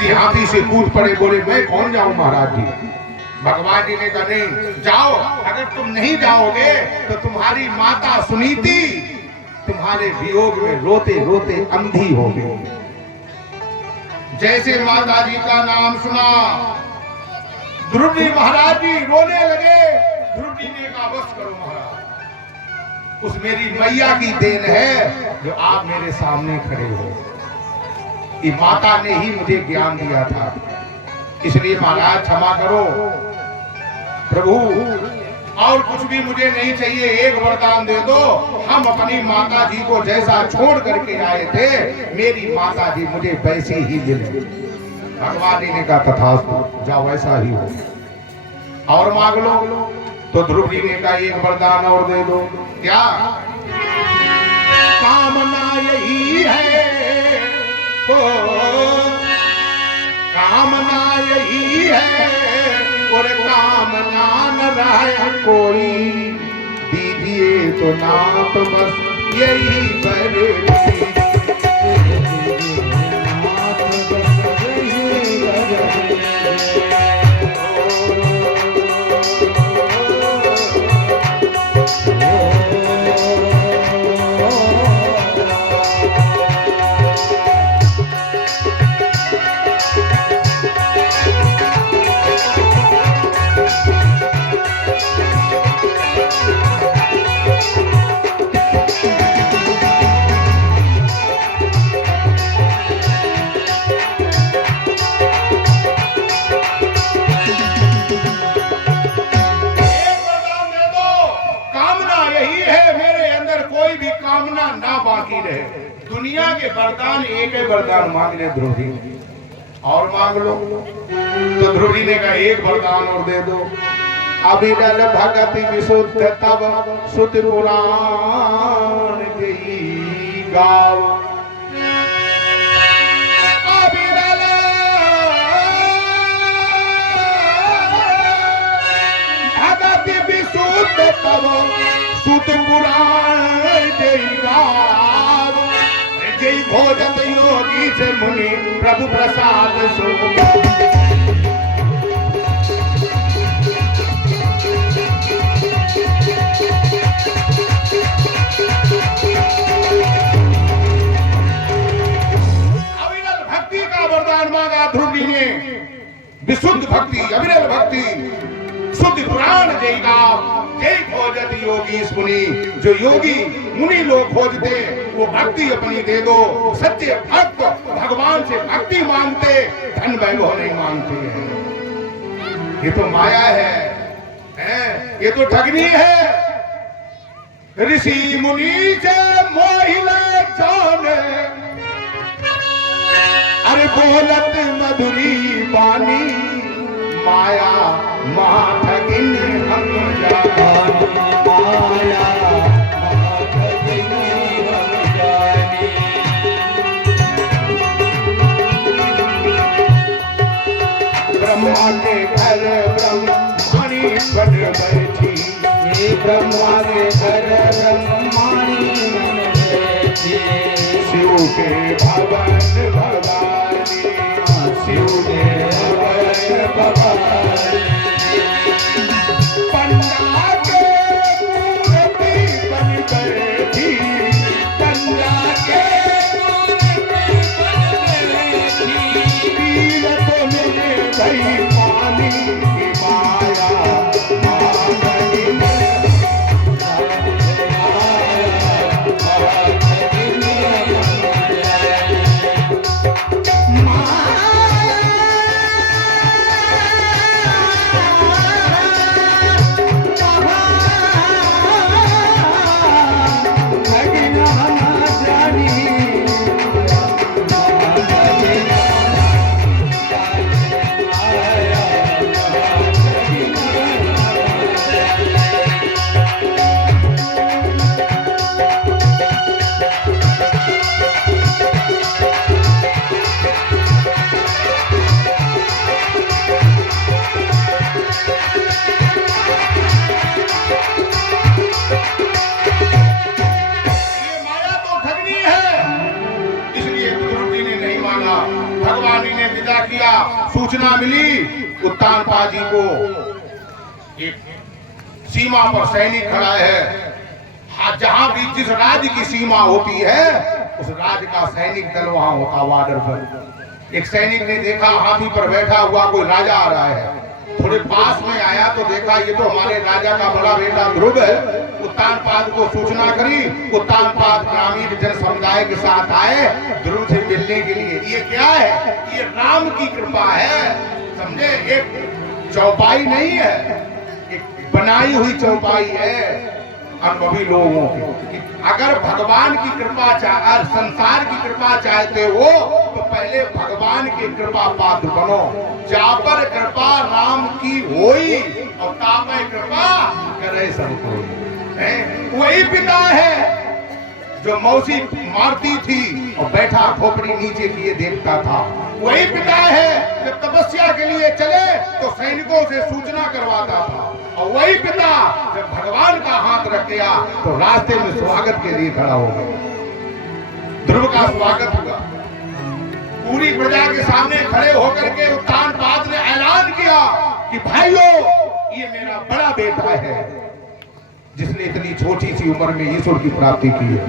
जी हाथी से कूद पड़े, बोले मैं कौन जाऊं महाराज जी। भगवान जी ने कहा नहीं जाओ, अगर तुम नहीं जाओगे तो तुम्हारी माता सुनीति तुम्हारे वियोग में रोते रोते अंधी हो गई। जैसे माता जी का नाम सुना ध्रुव जी महाराज जी रोने लगे। ध्रुव जी ने कहा बस करो महाराज, उस मेरी मैया की देन है जो आप मेरे सामने खड़े हो। ये माता ने ही मुझे ज्ञान दिया था, इसलिए महाराज क्षमा करो प्रभु, और कुछ भी मुझे नहीं चाहिए, एक वरदान दे दो। हम अपनी माता जी को जैसा छोड़ करके आए थे, मेरी माता जी मुझे वैसे ही मिले। भगवान जी ने कहा तथास्तु, जाओ वैसा ही हो, और मांग लो। तो ध्रुव जी ने कहा एक वरदान और दे दो। क्या? कामना यही है, तो कामना यही है, और कामना न रहा कोई, दीजिए तो नाथ बस यही बरती। दुनिया के वरदान एक है, वरदान मांग ले ध्रुव जी, और मांग लो। तो ध्रुव जी ने कहा एक वरदान और दे दो। अविरल भगति विशुद्ध तब सुत पुराण की गाव। अविरल भगति विशुद्ध तब सुत पुराण की गाव। जय भोजत योगी से मुनि प्रभु प्रसाद सो। अविरल भक्ति का वरदान मांगा ध्रुव जी ने। विशुद्ध भक्ति, अविरल भक्ति, शुद्ध पुराण जय गाव। जय भोजत योगी मुनि, जो योगी मुनि लोग खोजते वो भक्ति अपनी दे दो। सच्चे भक्त भगवान से भक्ति मांगते, धन वैभव नहीं मांगते हैं। ये तो माया है, ये तो ठगनी है। ऋषि मुनि से मोहिले जाने, अरे बोलत मधुरी बानी, माया महाठगिन हम जानी। माया महाठगिन हम जानी। ब्रह्मा के घर ब्रह्मणी बन बैठी, ब्रह्मा के घर ब्रह्मणी बन बैठी। शिव के भवन भवानी, शिव के भवन भवानी। पंडा के मूर्ति बन बैठी, पंडा के मूर्ति बन बैठी। तीरथ में गई पानी की माया महाठगिन। किया, सूचना मिली उत्तानपाद जी को एक सीमा पर सैनिक खड़ा है। जहां भी जिस राज्य की सीमा होती है उस राज्य का सैनिक दल वहां होता बॉर्डर पर। एक सैनिक ने देखा हाथी पर बैठा हुआ कोई राजा आ रहा है, थोड़े पास में आया तो देखा ये तो हमारे राजा का बड़ा बेटा ध्रुव है। उत्तानपाद को सूचना करी, उत्तानपाद ग्रामीण जन समुदाय के साथ आए ध्रुव से मिलने के लिए। ये क्या है? ये राम की कृपा है, समझे? एक चौपाई नहीं है, एक बनाई हुई चौपाई है अनुभवी लोगों की। अगर भगवान की कृपा और संसार की कृपा चाहते हो तो पहले भगवान की कृपा पात्र बनो। जा पर कृपा राम की होई और तापै कृपा करे सब कोई। वही पिता है जो मौसी मारती थी और बैठा खोपड़ी नीचे किए देखता था। वही पिता है जब तपस्या के लिए चले तो सैनिकों से सूचना करवाता था। और वही पिता जब भगवान का हाथ रख गया तो रास्ते में स्वागत के लिए खड़ा हो गया। ध्रुव का स्वागत हुआ, पूरी प्रजा के सामने खड़े होकर के उत्तानपाद ने ऐलान किया कि भाइयों ये मेरा बड़ा बेटा है जिसने इतनी छोटी सी उम्र में ईश्वर की प्राप्ति की है।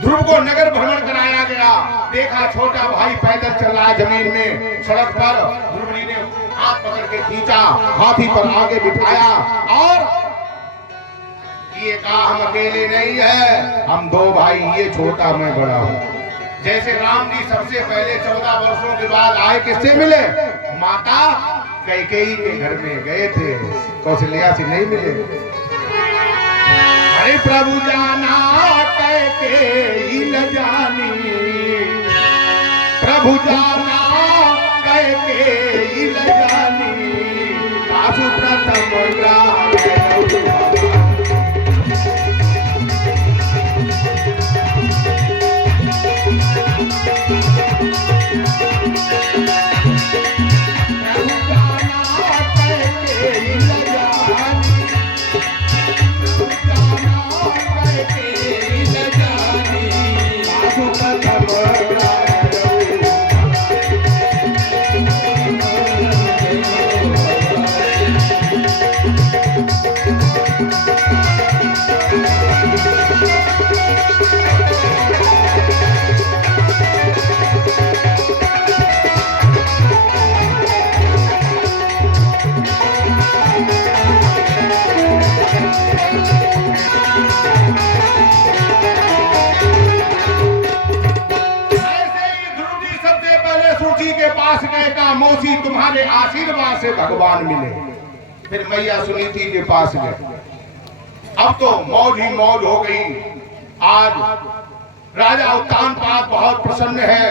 ध्रुव को नगर भ्रमण कराया गया, देखा छोटा भाई पैदल चल रहा है जमीन में सड़क पर। ध्रुव जी ने हाथ पकड़ के खींचा, हाथी पर आगे बिठाया और ये कहा हम अकेले नहीं है, हम दो भाई, ये छोटा मैं बड़ा हूँ। जैसे राम जी सबसे पहले 14 वर्षों के बाद आए, किससे मिले? माता कैकेयी के घर में गए थे, कौशल्या से नहीं मिले। अरे प्रभु जाना कैकेयी न जानी, प्रभु जाना कैकेयी न जानी, सासु प्रथम ग्राह मौसी तुम्हारे आशीर्वाद से भगवान मिले। फिर मैया सुनीति के पास गए। अब तो मौज ही मौज हो गई। आज राजा उत्तानपाद बहुत प्रसन्न है।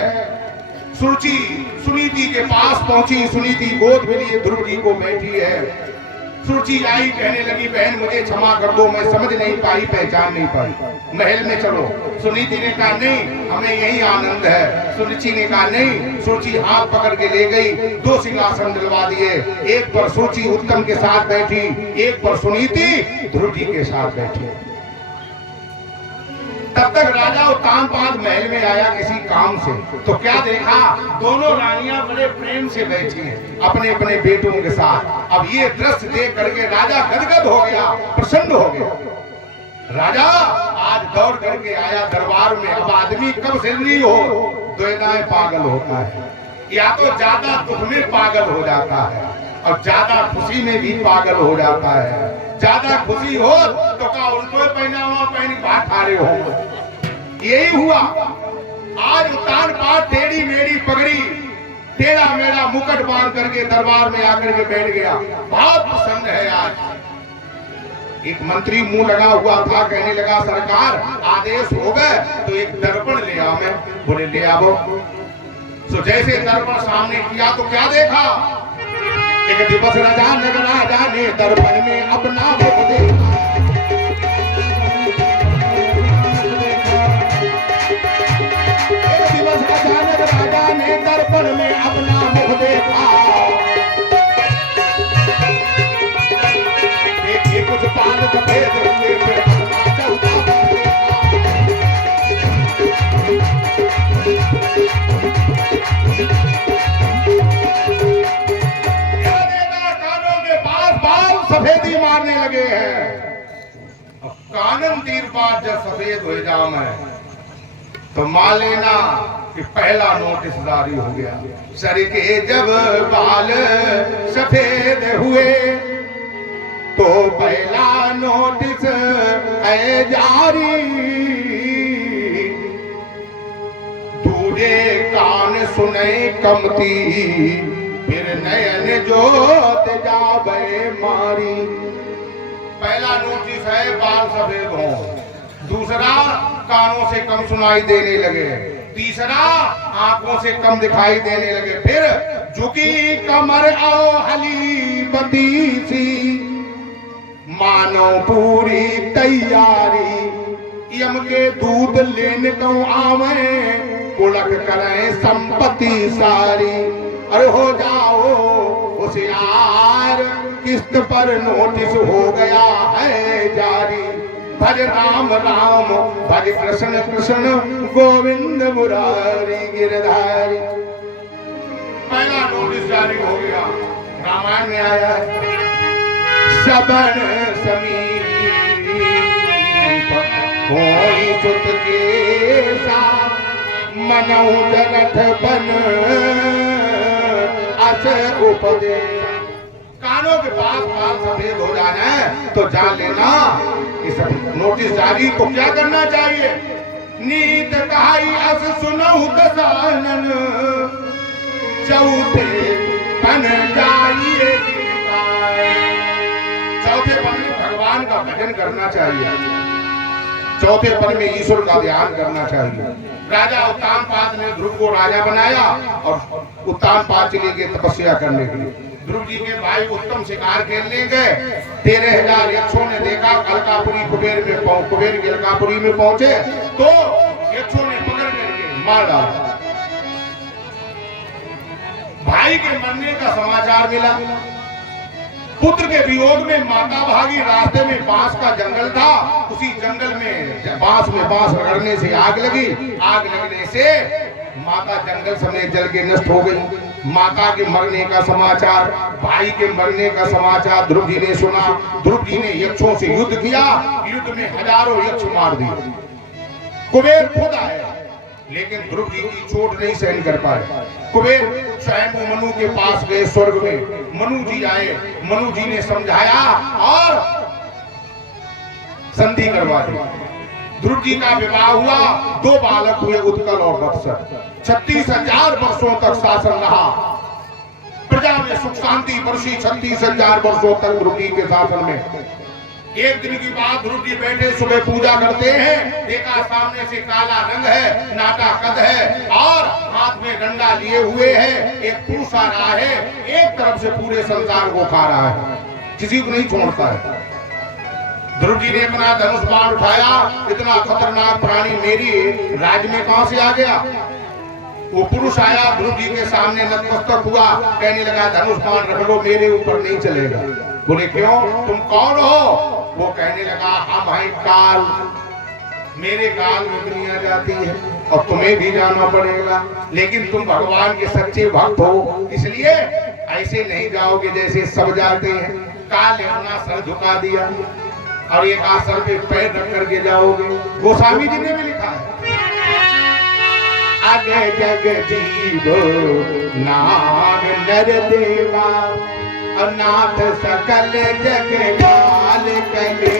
सुरुचि सुनीति के पास पहुंची, सुनीति गोद में लिए ध्रुव जी को बैठी है। सुरुचि आई, कहने लगी बहन मुझे क्षमा कर दो, मैं समझ नहीं पाई, पहचान नहीं पाई, महल में चलो। सुनीति ने कहा नहीं, हमें यही आनंद है। सुरुचि ने कहा नहीं। सुरुचि हाथ पकड़ के ले गई, 2 सिंहासन दिलवा दिए। एक पर सुरुचि उत्तम के साथ बैठी, एक पर सुनीति ध्रुव जी के साथ बैठी। तब तक राजा उत्तानपाद महल में आया किसी काम से, तो क्या देखा दोनों रानियां बड़े प्रेम से बैठी हैं अपने अपने बेटों के साथ। अब ये दृश्य देख करके राजा गदगद हो गया, प्रसन्न हो गया। राजा आज दौड़ करके आया दरबार में। अब आदमी कब जिंदगी हो द्वैताएं पागल होता है, या तो ज्यादा दुख में पागल हो जाता है और ज्यादा खुशी में भी पागल हो जाता है। ज्यादा खुशी हो तो का उल्टो पहनावा पहन बात आ रहे हो। यही हुआ आज उत्तानपाद टेढ़ी मेढ़ी पगड़ी, टेढ़ा मेढ़ा मुकुट बांध करके दरबार में आकर के बैठ गया। बहुत प्रसन्न है आज। एक मंत्री मुंह लगा हुआ था, कहने लगा सरकार आदेश हो गए तो एक दर्पण ले आओ। मैं बोले ले आओ। तो जैसे दर्पण सामने किया तो क्या देखा? एक दिवस राजा नगराजा ने दर्पण में अपना मुख देखा। एक दिवस राजा नगराजा ने दर्पण में अपना मुख देखा। एक कुछ पाल सफेद रंगे पे अपना चौथा देखा। 3 तीर बाद जब सफेद हो जाए तो मान लेना कि पहला नोटिस जारी हो गया। सर के जब बाल सफेद हुए तो पहला नोटिस है जारी, दूजे कान सुने कमती फिर नयन जोत जावे मारी। पहला नोटिस है बाल सफेद हो, दूसरा कानों से कम सुनाई देने लगे, तीसरा आंखों से कम दिखाई देने लगे, फिर झुकी कमर आओ हली बती सी, मानो पूरी तैयारी, यम के दूध लेने को आवे, कुलक करें संपत्ति सारी। अरे हो जाओ होशियार, किस्त पर नोटिस हो गया है जारी, भज राम राम भज कृष्ण कृष्ण गोविंद मुरारी गिरधारी। पहला नोटिस जारी हो गया, रामायण में आया है। सबन समीप होई सुत के साथ, मनऊ जरठ बन अस उपदेश। कानों के पास बाल सफेद हो जाना है तो जान लेना इस नोटिस जारी तो क्या करना चाहिए। नीत कहाई अस सुनहु दसानन, चौथे पन जाइए। चौथे पन में भगवान का भजन करना चाहिए, चौथे पन में ईश्वर का ध्यान करना चाहिए। राजा उत्तानपाद ने ध्रुव को राजा बनाया और उत्तानपाद चले गए तपस्या करने के लिए। ध्रुव जी के भाई उत्तम शिकार खेलने गए, 13,000 यक्षों ने देखा। अलकापुरी कुबेर की अलकापुरी में पहुंचे तो यक्षों ने पकड़ करके मार डाला। भाई के मरने का समाचार मिला, पुत्र के वियोग में माता भागी। रास्ते में बांस का जंगल था, उसी जंगल में बांस रगड़ने से आग लगी। आग लगने से माता जंगल समेत जल के नष्ट हो गई। माता के मरने का समाचार, भाई के मरने का समाचार ध्रुव जी ने सुना। ध्रुव जी ने यक्षों से युद्ध किया, युद्ध में हजारों यक्ष मार दिए। कुबेर खुद आया लेकिन ध्रुव जी की चोट नहीं सहन कर पाए। कुबेर स्वयं मनु के पास गए स्वर्ग में। मनु जी आए, मनु जी ने समझाया और संधि करवा दी। ध्रुव जी का विवाह हुआ, 2 बालक हुए, उत्कल और वत्स। 36,000 वर्षों तक शासन रहा, प्रजा में सुख शांति बरसी। 36,000 वर्षों तक ध्रुव जी के शासन में। एक दिन की बात, ध्रुव जी बैठे सुबह पूजा करते हैं, देखा सामने से काला रंग है, नाटा कद है और हाथ में डंडा लिए हुए है। एक पुरुष आ रहा है, एक तरफ से पूरे संसार को खा रहा है, किसी को नहीं छोड़ता है। ध्रुव जी ने अपना धनुष बाण उठाया, इतना खतरनाक प्राणी मेरी राज्य में कहां से आ गया। वो पुरुष आया, ध्रुव जी के सामने नतमस्तक हुआ, कहने लगा धनुष बाण रख लो, मेरे ऊपर नहीं चलेगा। बोले क्यों, तुम कौन हो? वो कहने लगा हम हैं काल, मेरे काल में दुनिया जाती है और तुम्हें भी जाना पड़ेगा, लेकिन तुम भगवान के सच्चे भक्त हो, इसलिए ऐसे नहीं जाओगे जैसे सब जाते हैं। काल ने अपना सर झुका दिया और एक आसन पे पैर रख करके जाओगे। गोस्वामी जी ने भी लिखा है, आगे जग जीवो नाम नर देवा, अनाथ सकल जग काल कले।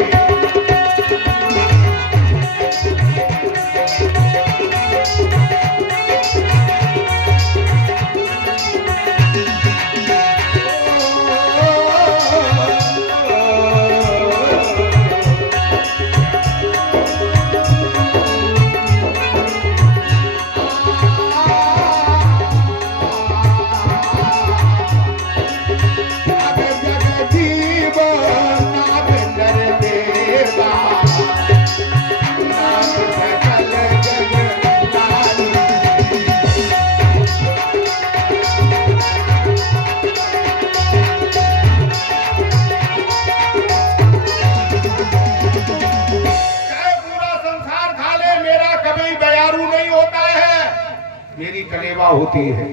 मेरी कलेवा होती है।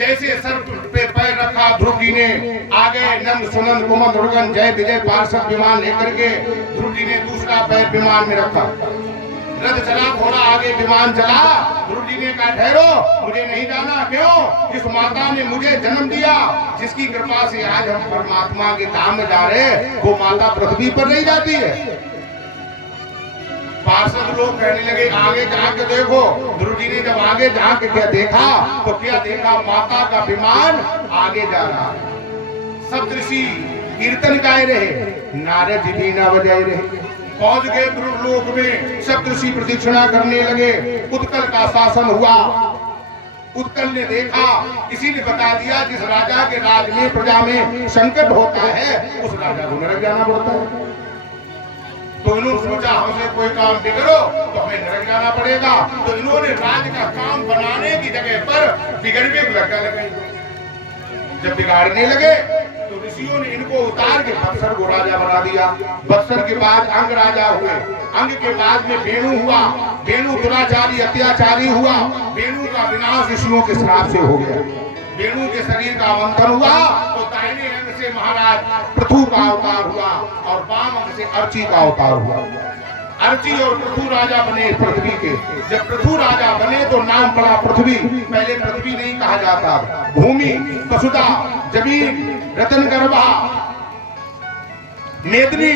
जैसे सर पे पैर रखा ध्रुव जी ने, आगे नंद सुनंद कुमद दुर्गन जय विजय पार्षद विमान लेकर के ध्रुव जी ने दूसरा पैर विमान में रखा। रथ चला, थोड़ा आगे विमान चला। ध्रुव जी ने कहा ठहरो, मुझे नहीं जाना। क्यों? जिस माता ने मुझे जन्म दिया, जिसकी कृपा से आज हम परमात्मा के धाम में जा रहे हैं, वो माता पृथ्वी पर नहीं जाती है। पार्षद लोग कहने लगे आगे जाके देखो। ध्रुव जी ने जब आगे जाके क्या देखा तो क्या देखा, माता का विमान आगे जा रहा है। सप्तऋषि कीर्तन गाए रहे, नारद जी बीना बजाए रहे। पहुंच गए ध्रुव लोक में, सप्तऋषि प्रदक्षिणा करने लगे। उत्कल का शासन हुआ। उत्कल ने देखा, किसी ने बता दिया जिस राजा के राज में प्रजा में संकट होता है उस राजा को नरक जाना पड़ता है। तो इन्होंने सोचा हमसे कोई काम बिगड़ो तो हमें नरक जाना पड़ेगा। तो इन्होंने राज का काम बनाने की जगह पर बिगड़ने को लगा। जब बिगाड़ने लगे तो ऋषियों ने इनको उतार के बत्सर को राजा बना दिया। बत्सर के बाद अंग राजा हुए। अंग के बाद में वेणु हुआ। वेणु दुराचारी अत्याचारी हुआ। वेणु का विनाश ऋषियों के श्राप से हो गया। वेणु के शरीर का मंथन हुआ तो दाहिने अंग से महाराज पृथु का अवतार हुआ और वाम अंग से अर्ची का अवतार हुआ। अर्ची और पृथु राजा बने पृथ्वी के। जब पृथु राजा बने तो नाम पड़ा पृथ्वी। पहले पृथ्वी नहीं कहा जाता, भूमि, वसुधा, जमीन, रतन गर्भा, मेदिनी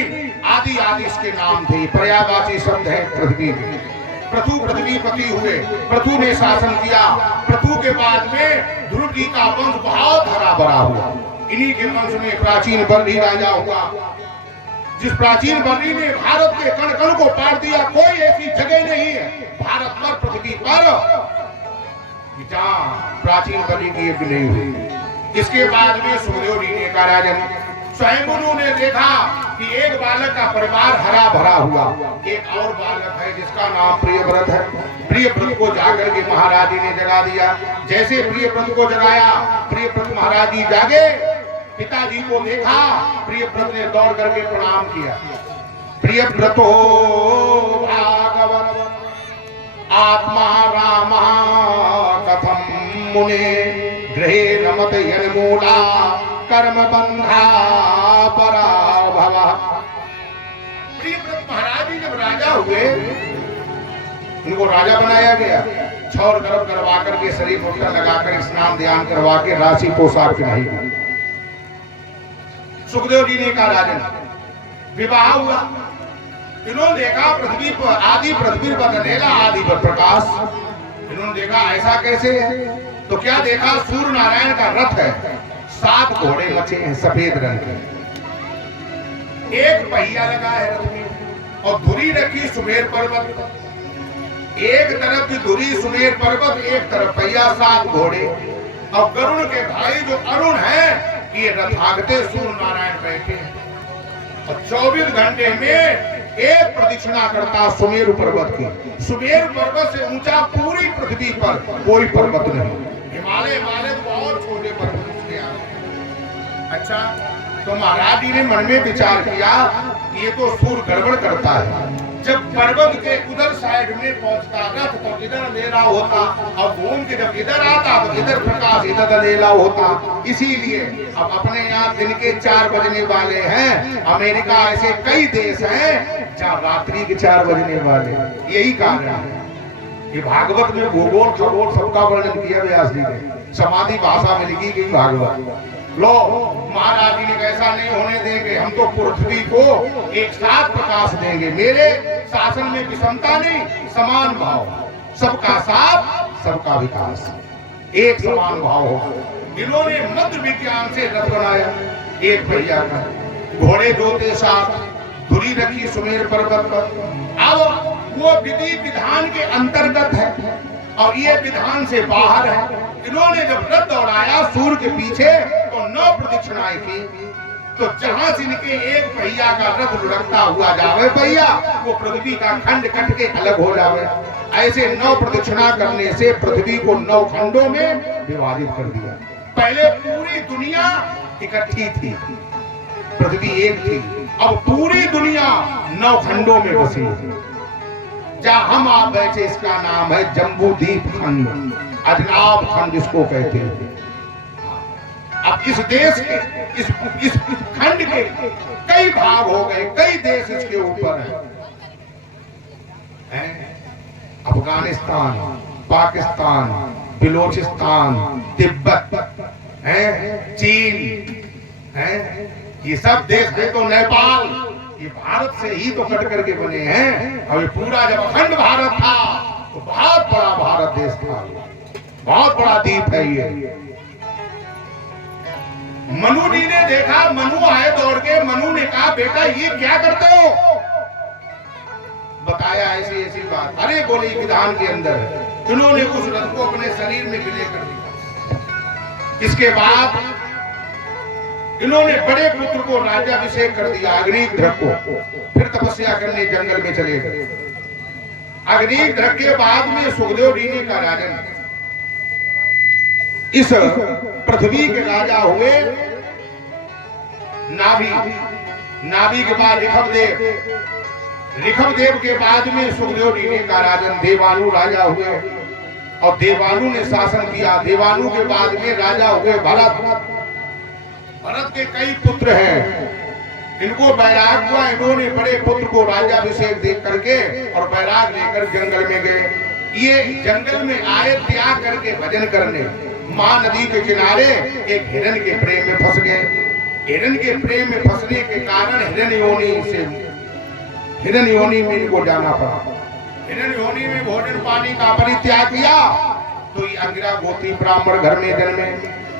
आदि आदि इसके नाम थे। पर्यायवाची शब्द है पृथ्वी के। पृथु पृथ्वी पति हुए। पृथु ने शासन किया। पृथु के बाद में ध्रुव जी का वंश बहुत हरा भरा हुआ। इन्हीं के वंश में प्राचीन बर्री राजा हुआ। जिस प्राचीन बर्री ने भारत के कण कण को पार दिया। कोई ऐसी जगह नहीं है भारत पर, पृथ्वी पर, जहां प्राचीन बर्री की एक नहीं हुई। इसके बाद में सुखदेव जी ने कहा राजन, स्वयं ने देखा कि एक बालक का परिवार हरा भरा हुआ। एक और बालक है जिसका नाम प्रियव्रत है। प्रियव्रत को जाकर के महाराज जी ने जगा दिया। जैसे प्रियव्रत को जगाया, प्रियव्रत महाराज जी जागे, पिताजी को देखा। प्रियव्रत ने दौड़ करके प्रणाम किया। प्रियव्रतो भागवत आत्मा राम कथम मुने गृहे रमत यन्मूला कर्म बंधा पराभव। प्रियव्रत महाराज जी जब राजा हुए, उनको राजा बनाया गया। छौर गर्भ करवा करके शरीर मोटा लगाकर स्नान ध्यान करवा के राशि पोशाक पहनाई गई। सुखदेव जी ने कहा राजन, विवाह हुआ। इन्होंने देखा पृथ्वी पर आदि पृथ्वी पर अनेला आदि पर प्रकाश। इन्होंने देखा ऐसा कैसे है? तो क्या देखा, सूर्य नारायण का रथ है, 7 घोड़े मचे हैं सफेद रंग के। एक पहिया लगा है रथ में और धुरी रखी सुमेर पर्वत। एक तरफ की धुरी सुमेर पर्वत, एक तरफ पहिया, 7 घोड़े। और गरुड़ के भाई जो अरुण है, ये रथागते सूर्य नारायण बैठे हैं। और 24 घंटे में एक प्रदक्षिणा करता सुमेरु पर्वत की। सुमेरु पर्वत से ऊंचा पूरी पृथ्वी पर कोई पर्वत नहीं। हिमालय वाले बहुत छोटे पर्वत उसके आगे। अच्छा, तो महाराज जी ने मन में विचार किया ये तो सूर्य गड़बड़ करता है। जब पर्वत के उधर साइड में पहुंचता रथ तो इधर अंधेरा होता, और घूम के जब इधर आता तो इधर प्रकाश, इधर अंधेरा होता। इसीलिए अब अपने यहाँ दिन के 4 बजने वाले हैं। अमेरिका ऐसे कई देश हैं जहाँ रात्रि के 4 बजने वाले। यही कारण है। ये भागवत में भूगोल खगोल सबका वर्णन किया व्यास जी ने। समाधि भाषा में लिखी गई भागवत। लो, महाराज जी ने ऐसा नहीं होने देंगे। हम तो पृथ्वी को एक साथ प्रकाश देंगे। मेरे शासन में विषमता नहीं, समान भाव, सबका साथ सबका विकास, एक समान भाव होगा। इन्होंने मध्य विज्ञान से रथ बनाया। एक पहिया का, घोड़े जोते 7, धुरी रखी सुमेर पर्वत पर। अब वो विधि विधान के अंतर्गत है और ये विधान से बाहर है। इन्होंने जब रथ दौड़ाया सूर्य के पीछे तो 9 प्रदक्षिणाएं की। तो जहां से इनके एक पहिया का रथ लुढ़कता हुआ जावे पहिया, वो पृथ्वी का खंड कट के अलग हो जावे। ऐसे 9 प्रदक्षिणा करने से पृथ्वी को 9 खंडों में विभाजित कर दिया। पहले पूरी दुनिया इकट्ठी थी, पृथ्वी एक थी। अब पूरी दुनिया 9 खंडों में बसी है। जहां हम आप बैठे इसका नाम है जम्बूद्वीप खंड, अजनाब खंड इसको कहते हैं। अब इस देश के इस खंड के कई भाग हो गए, कई देश इसके ऊपर हैं। अफगानिस्तान, पाकिस्तान, बलूचिस्तान, तिब्बत है, चीन है, ये सब देश है। तो नेपाल, ये भारत से ही तो कट करके बने हैं। और ये पूरा जब अखंड भारत था तो बहुत बड़ा भारत देश था, बहुत बड़ा द्वीप है ये। मनु जी ने देखा, मनु आए दौड़ के, मनु ने कहा बेटा ये क्या करते हो? बताया ऐसी ऐसी बात। अरे बोले विधान के अंदर इन्होंने उस रथ को अपने शरीर में विलय कर दिया। इसके बाद इन्होंने बड़े पुत्र को राज्याभिषेक कर दिया, अग्निध्र को। फिर तपस्या करने जंगल में चले गए। अग्निध्र के बाद में सुखदेव जी ने का राजन, इस पृथ्वी के राजा हुए नाभि। नाभि के बाद ऋषभदेव, ऋषभदेव के बाद में सुखदेव जी ने का राजन देवानु राजा हुए और देवानु ने शासन किया। देवानु के बाद में राजा हुए भरत। भरत के कई पुत्र हैं। इनको बैराग हुआ, इन्होंने बड़े पुत्र को राज्याभिषेक देख करके और बैराग लेकर जंगल में गए। ये जंगल में आए त्याग करके भजन करने। महानदी के किनारे एक हिरण के प्रेम में फंस गए। हिरण के प्रेम में फंसने के कारण हिरण योनि में इनको जाना पड़ा। हिरण योनि में भोजन पानी का परित्याग किया तो ये अंगिरा गोत्री ब्राह्मण घर में जन्मे।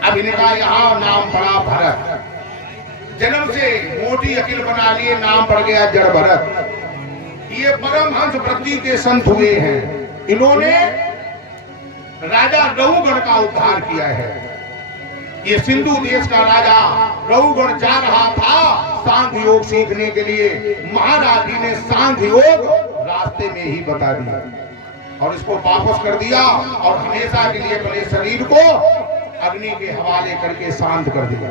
अब इनका यहाँ नाम पड़ा भरत। जन्म से मोटी अकिल बना लिए, नाम पड़ गया जड़ भरत। ये परमहंस वृत्ति के संत हुए हैं। इन्होंने राजा रहुगण का उद्धार किया है। ये सिंधु देश का राजा रहुगण जा रहा था सांख्य योग सीखने के लिए। महाराज जी ने सांख्य योग रास्ते में ही बता दिया और इसको वापस कर दिया और हमेशा के लिए अपने शरीर को अग्नि के हवाले करके शांत कर दिया।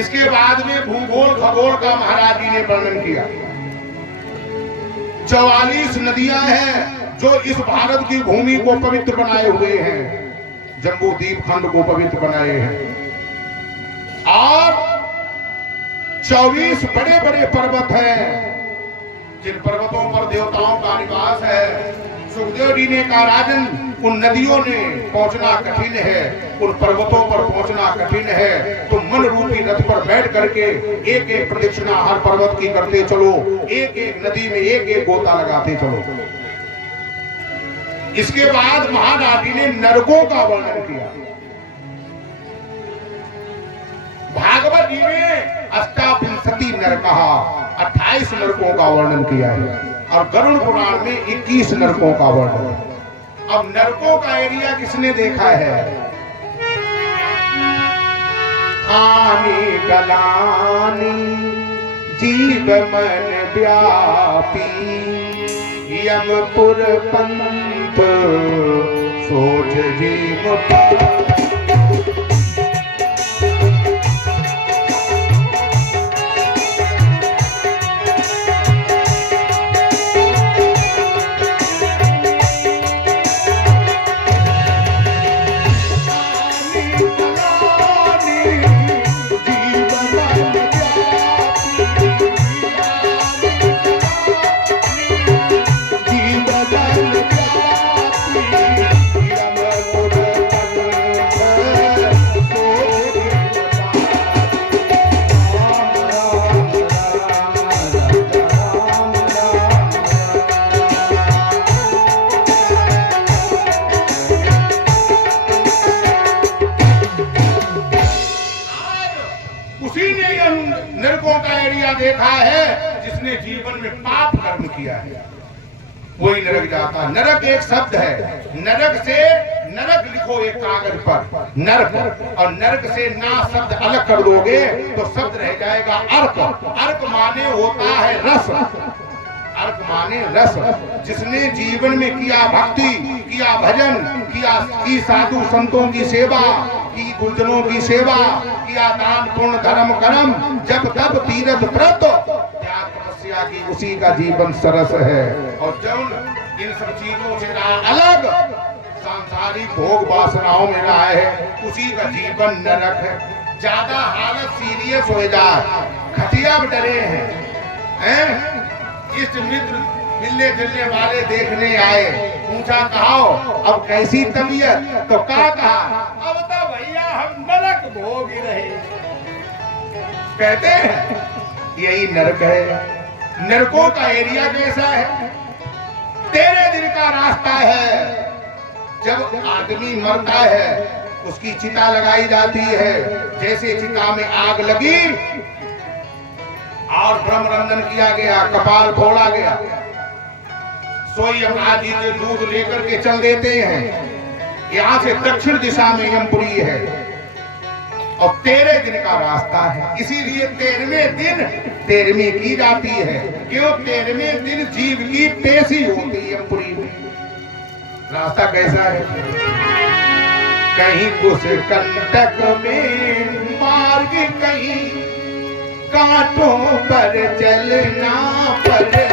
इसके बाद में भूगोल खगोल का महाराज जी ने वर्णन किया। 44 नदियां हैं जो इस भारत की भूमि को पवित्र बनाए हुए हैं, जम्बू द्वीप खंड को पवित्र बनाए हैं। और 24 बड़े बड़े पर्वत हैं जिन पर्वतों पर देवताओं का निवास है। सुखदेव जी ने कहा राजन, उन नदियों ने पहुंचना कठिन है, उन पर्वतों पर पहुंचना कठिन है। तो मन रूपी रथ पर बैठ करके एक एक प्रदक्षिणा हर पर्वत की करते चलो, एक एक नदी में एक एक गोता लगाते चलो। इसके बाद महाराज जी ने नरकों का वर्णन किया। भागवत जी में अष्टाविंशति नरकः 28 नरकों का वर्णन किया है और गरुड़ पुराण में 21 नरकों का वर्णन है। अब नरकों का एरिया किसने देखा है? आनी गलानी जीव मन व्यापी, यमपुर पंथ सोच जीव देखा है जिसने जीवन में पाप कर्म किया है वही नरक जाता है। नरक एक शब्द है, नरक से नरक लिखो एक कागज पर नरक, और नरक से ना शब्द अलग कर दोगे तो शब्द रह जाएगा अर्क। अर्क माने होता है रस, अर्क माने रस। जिसने जीवन में किया भक्ति, किया भजन, की साधु संतों की सेवा, की गुरुजनों की सेवा, किया दान पुण्य धर्म कर्म, जब तब तीरथ व्रत त्याग तपस्या की, उसी का जीवन सरस है। और जब इन सब चीजों से अलग सांसारिक भोग वासनाओं में रहा है, उसी का जीवन नरक है। ज्यादा हालत सीरियस हो जाए, खटिया में डरे हैं, इष्ट मित्र मिलने जुलने वाले देखने आए, पूछा कहो अब कैसी तबीयत, तो क्या कहा, अब तो भैया हम नरक भोग ही रहे। कहते हैं यही नरक है। नरकों का एरिया कैसा है? 13 दिन का रास्ता है। जब आदमी मरता है उसकी चिता लगाई जाती है, जैसे चिता में आग लगी और ब्रह्मरंजन किया गया, कपाल फोड़ा गया, सोई अपराधी के दूध लेकर के चल देते हैं। यहाँ से दक्षिण दिशा में यमपुरी है और 13 दिन का रास्ता है, इसीलिए 13वें दिन 13वीं की जाती है। क्यों? 13वें दिन जीव की पेशी होती है यमपुरी में। रास्ता कैसा है? कहीं कुछ कंटक में मार्ग, कहीं कांटों पर चलना पड़ता।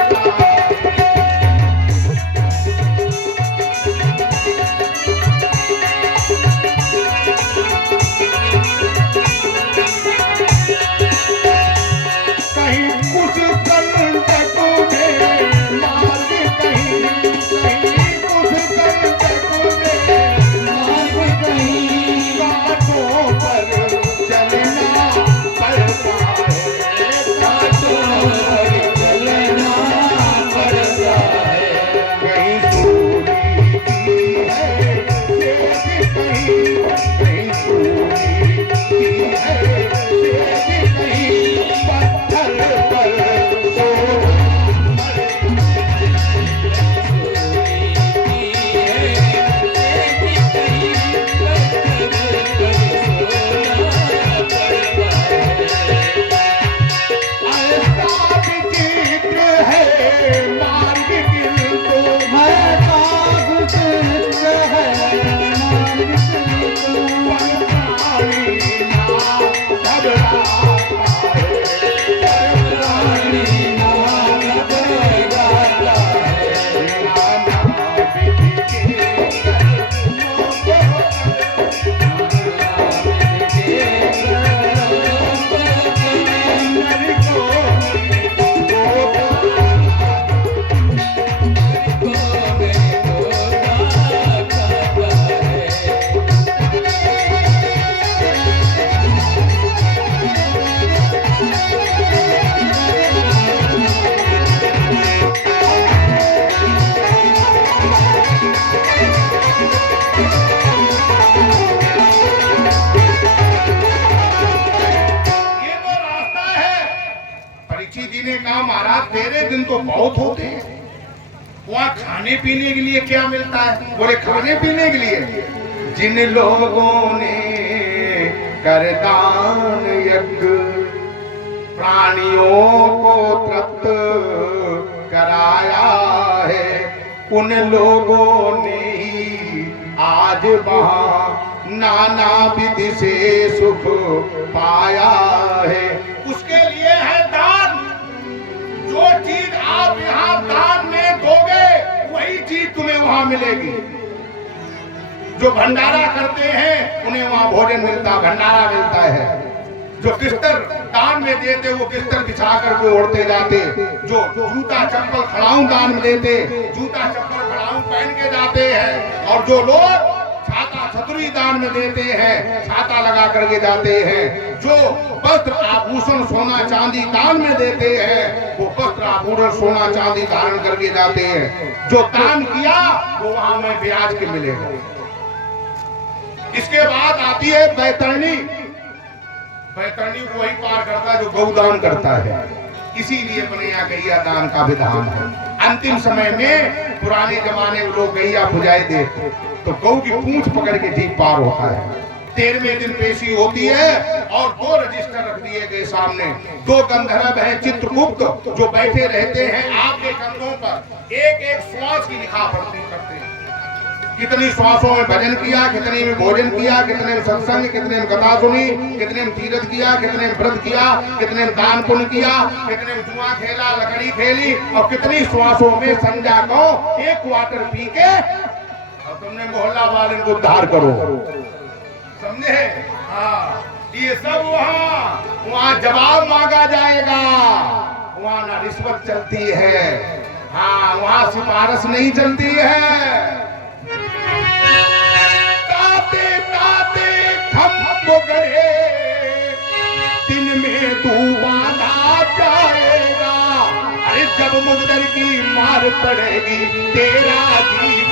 महाराज 13 दिन तो बहुत होते हैं। वहाँ खाने पीने के लिए क्या मिलता है? बोले खाने पीने के लिए जिन लोगों ने कर दान यज्ञ, प्राणियों को तृप्त कराया है, उन लोगों ने ही आज वहाँ नाना विधि से सुख पाया है। उसके लिए है दान। जो चीज आप यहाँ दान में दोगे वही चीज तुम्हें वहां मिलेगी। जो भंडारा करते हैं उन्हें वहां भोजन मिलता, भंडारा मिलता है। जो बिस्तर दान में देते वो बिस्तर बिछा करके ओढ़ते जाते। जो जूता चप्पल खड़ाऊं दान में देते, जूता चप्पल खड़ाऊं पहन के जाते हैं। और जो लोग छाता छतरी दान में देते हैं, छाता लगा करके जाते हैं। जो वस्त्र आभूषण सोना चांदी दान में देते हैं, वो वस्त्र आभूषण सोना चांदी धारण करके जाते हैं। जो दान किया वो वहां में ब्याज के मिलेगा। इसके बाद आती है बैतरणी। बैतरणी को वही पार करता है जो गौदान करता है। इसीलिए अपने यहाँ गैया दान का विधान है। अंतिम समय में पुराने जमाने में लोग गैया पुजाई देते तो गौ की पूंछ पकड़ के ठीक पार होता है। 13वें दिन पेशी होती है और 2 रजिस्टर रख दिए गए सामने। 2 गंधर्व हैं चित्रगुप्त जो बैठे रहते हैं आपके कंधों पर, एक एक श्वास की लिखा पढ़ती करते हैं। कितनी श्वासों में भजन किया, कितने में भोजन किया, कितने में सत्संग, कितने में कथा सुनी, कितने में तीर्थ किया, कितने में व्रत किया, कितने में दान पुण्य किया, कितने में जुआ खेला, लकड़ी खेली, और कितनी श्वासों में संध्या को 1 क्वार्टर पी के तुमने मोहल्ला वाले को उद्धार करो, समझे? हाँ, ये सब वहाँ जवाब मांगा जाएगा। वहाँ ना रिश्वत चलती है, हाँ वहाँ सिफारिश नहीं चलती है। ताते ताते खम्भ गए, दिन में तू बांधा जाएगा। अरे जब मुगदर की मार पड़ेगी तेरा जी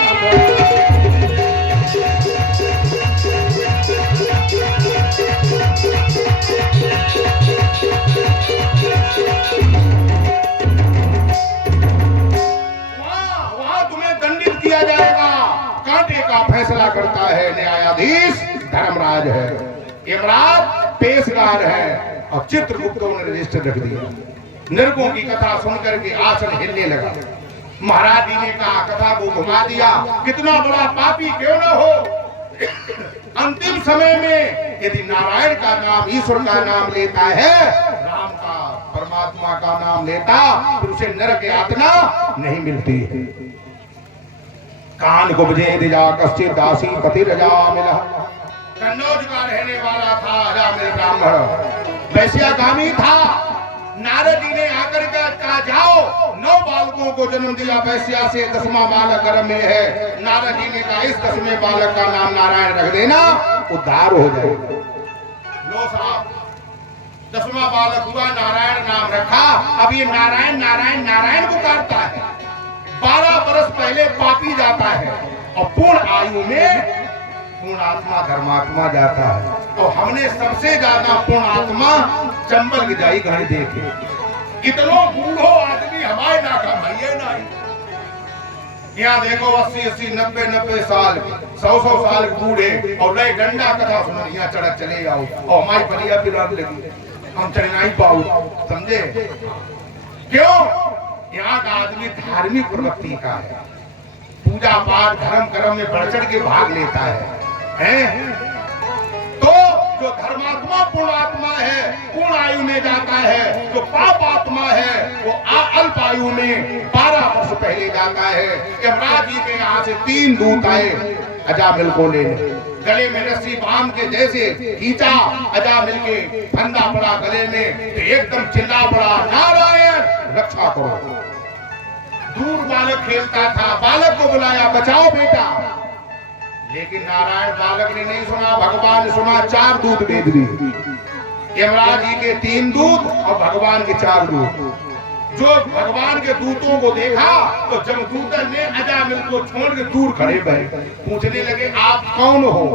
का फैसला करता है न्यायाधीश, धर्मराज है, यमराज पेशकार है। और चित्रगुप्त ने रजिस्टर रख दिया। नरकों की कथा सुनकर के आसन हिलने लगा। महाराज जी ने कहा, कथा को घुमा दिया, कितना बड़ा पापी क्यों न हो, अंतिम समय में यदि नारायण का नाम, ईश्वर का नाम लेता है, राम का, परमात्मा का नाम लेता, तो उसे नरक यातना नहीं मिलती है। कान को बजे दिजा कश्चित दासी पति रजा मिला। कन्नौज का रहने वाला था अजामिल ब्राह्मण, वैश्यागामी था। नारद जी ने आकर के कहा, जाओ 9 बालकों को जन्म दिया वैश्या से, 10वां बालक गर्भ में है। नारद जी ने कहा, इस 10वें बालक का नाम नारायण रख देना, उद्धार हो जाएगा। लो साहब, 10वां बालक हुआ, नारायण नाम रखा। अब ये नारायण नारायण नारायण को काटता है। 12 बरस पहले पापी जाता है और पूर्ण आयु में पूर्ण आत्मा धर्मात्मा जाता है। और हमने सबसे ज्यादा पूर्ण आत्मा चंबल गिजाई घड़ी देखे। कितनों बूढ़ो आदमी हमारे ना का भैया नहीं। यहाँ देखो 80-80, 90-90 साल, 100-100 साल बूढ़े और नए डंडा कथा सुनो, यहाँ चढ़ चले जाओ और हमारी परिया पिराने लगी, हम चढ़ नहीं पाओ, समझे? क्यों? यहाँ का आदमी धार्मिक प्रवृत्ति का है, पूजा पाठ धर्म कर्म में बढ़ चढ़ के भाग लेता है? तो जो धर्मात्मा पूर्ण आत्मा है, पूर्ण आयु में जाता है। जो पाप आत्मा है वो अल्प आयु में 12 वर्ष पहले जाता है। यमराज जी के यहाँ से 3 दूत आए अजामिल को लेने। गले में रस्सी बांध के जैसे खींचा, अजामिल के फंदा पड़ा गले में, तो एकदम चिल्ला पड़ा, नारायण रक्षा करो। दूर बालक खेलता था, बालक को बुलाया, बचाओ बेटा। लेकिन नारायण बालक ने नहीं सुना, भगवान ने सुना। 4 दूत भेज दिए, यमराज जी के 3 दूत और भगवान के 4 दूत। जो भगवान के दूतों को देखा तो जमदूतन ने अजामिल को छोड़ के दूर खड़े बैठे, पूछने लगे, आप कौन हो?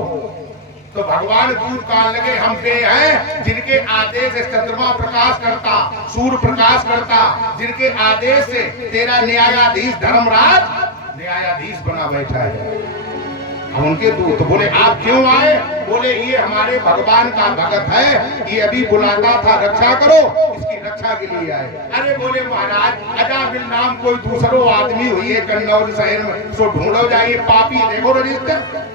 तो भगवान दूत कहने लगे, हम वे हैं जिनके आदेश से चंद्रमा प्रकाश करता, सूर्य प्रकाश करता, जिनके आदेश से तेरा न्यायाधीश धर्मराज न्यायाधीश बना बैठा है। हम उनके दूत बोले, आप क्यों आए? बोले, ये हमारे भगवान का भगत है, ये अभी बुलाता था, रक्षा करो, इसकी रक्षा के लिए आए। अरे बोले महाराज, अजामिल नाम कोई दूसरो आदमी हुई है कन्नौज शहर में, सो ढूंढो जाइए, पापी देखो रजिस्टर।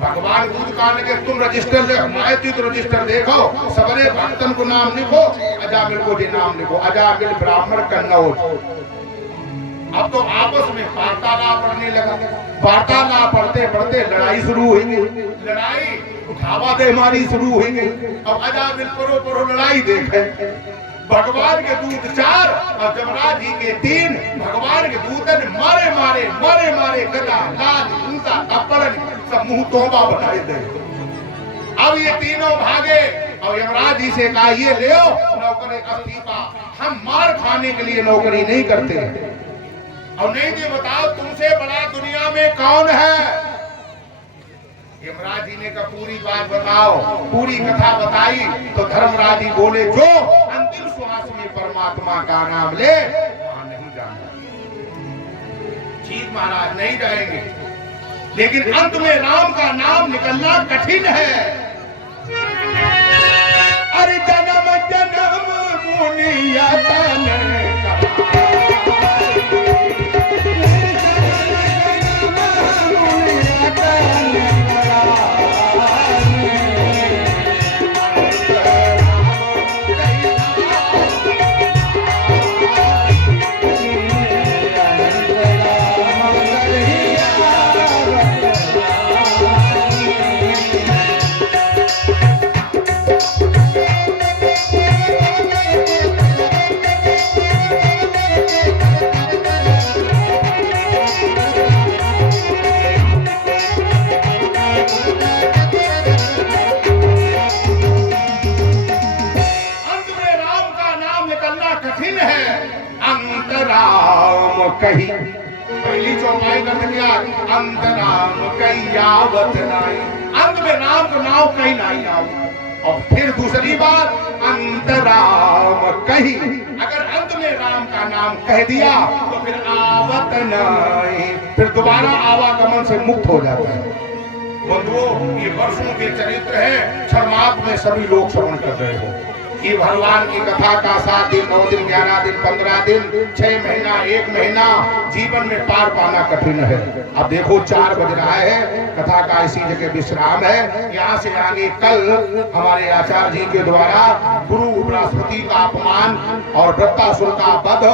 भगवान दूत कहने के, तुम रजिस्टर ले, तो रजिस्टर देखो, सबरे भक्तन को नाम लिखो, अजामिल को भी नाम लिखो, अजामिल ब्राह्मण कन्नौज। अब तो आपस में वार्तालाप पढ़ने लगा। वार्तालाप पढ़ते पढ़ते लड़ाई शुरू हुई गई। लड़ाई उठावा दे मारी शुरू हुई गई। अब अजामिल परो परो लड़ाई देखे। भगवान के दूत 4 और जमराज जी के 3। भगवान के दूत ने मारे मारे मारे मारे गदा लाल ऊंचा कपड़ सब मुंह तोबा बनाए दे। अब ये तीनों भागे और यमराज जी से कहा, ये ले नौकरी इस्तीफा, हम मार खाने के लिए नौकरी नहीं करते। और नहीं दे, बताओ तुमसे बड़ा दुनिया में कौन है? यमराज जी ने कहा, पूरी बात बताओ। पूरी कथा बताई तो धर्मराज जी बोले, जो अंतिम श्वास में परमात्मा का नाम ले वहां नहीं जाना। ठीक महाराज, नहीं जाएंगे, लेकिन अंत में राम का नाम निकलना कठिन है। अरे जन्म जन्म मुनिया तने कही। पहली चौपाई का क्या? अंत राम कही आवत नाई, अंत में राम का नाम कहीं नहीं आओ। और फिर दूसरी बात, अंत राम कही, अगर अंत में राम का नाम कह दिया तो फिर आवत नहीं, फिर दोबारा आवागमन से मुक्त हो जाता है। बंधुओं, ये वर्षों के चरित्र है, क्षमात में सभी लोग श्रवण कर रहे हो। ये भगवान की कथा का 7 दिन 9 दिन 11 दिन 15 दिन 6 महीना 1 महीना जीवन में पार पाना कठिन है। अब देखो 4 बज रहा है, कथा का इसी जगह विश्राम है। यहाँ से आगे कल हमारे आचार्य जी के द्वारा गुरु बृहस्पति का अपमान और वृत्तासुर का वध,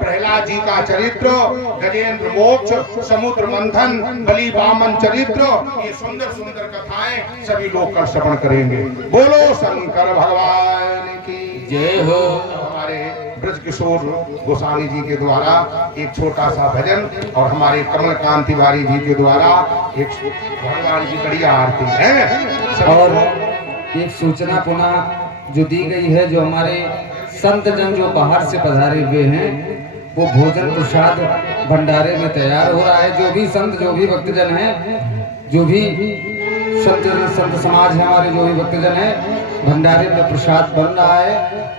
प्रहलाद जी का चरित्र, गजेंद्र मोक्ष, समुद्र मंथन, बलि वामन चरित्र, ये सुंदर सुंदर कथाएं सभी लोग कल श्रवण करेंगे। बोलो शंकर भगवान की जय हो। हमारे ब्रज किशोर गोस्वामी जी के द्वारा एक छोटा सा भजन और हमारे कमलकांत तिवारी जी के द्वारा एक भगवान की बढ़िया आरती है। और एक सूचना पुनः जो दी गई है, जो हमारे संत जन जो बाहर से पधारे हुए हैं, वो भोजन प्रसाद भंडारे में तैयार हो रहा है। जो भी संत, जो भी भक्तजन हैं, जो भी संत समाज है हमारे, जो भी भक्तजन है, भंडारे में प्रसाद बन रहा है।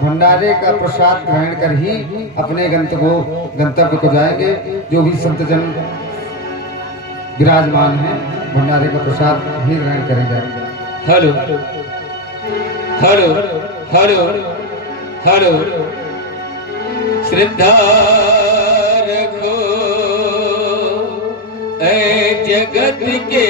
भंडारे का प्रसाद ग्रहण कर ही अपने गंतव्य को जाएंगे। जो भी संतजन विराजमान हैं, भंडारे का प्रसाद ही ग्रहण करेंगे। Hello hello hello hello. श्रद्धा रखो ऐ जगत के